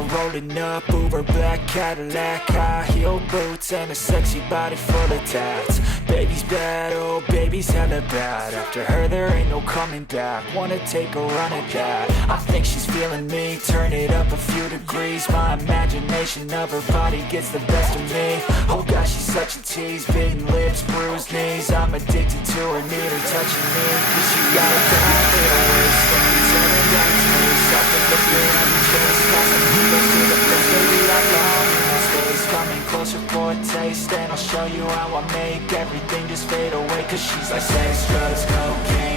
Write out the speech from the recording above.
her rolling up, Uber black Cadillac, high heel boots and a sexy body full of tats. Baby's bad, oh baby's hella bad. After her there ain't no coming back. Wanna take a run at that. I think she's feeling me, turn it up a few degrees. My imagination of her body gets the best of me. Oh gosh, she's such a tease, bitten lips, bruised knees. I'm addicted to her, need her touching me. Cause she got a bad little waist, and she's turning down to me. Something to feel on the chest, tossing me to the place, baby, like a home in those days. Coming closer for a taste, and I'll show you how I make everything just fade away. Cause she's like sex, drugs, cocaine,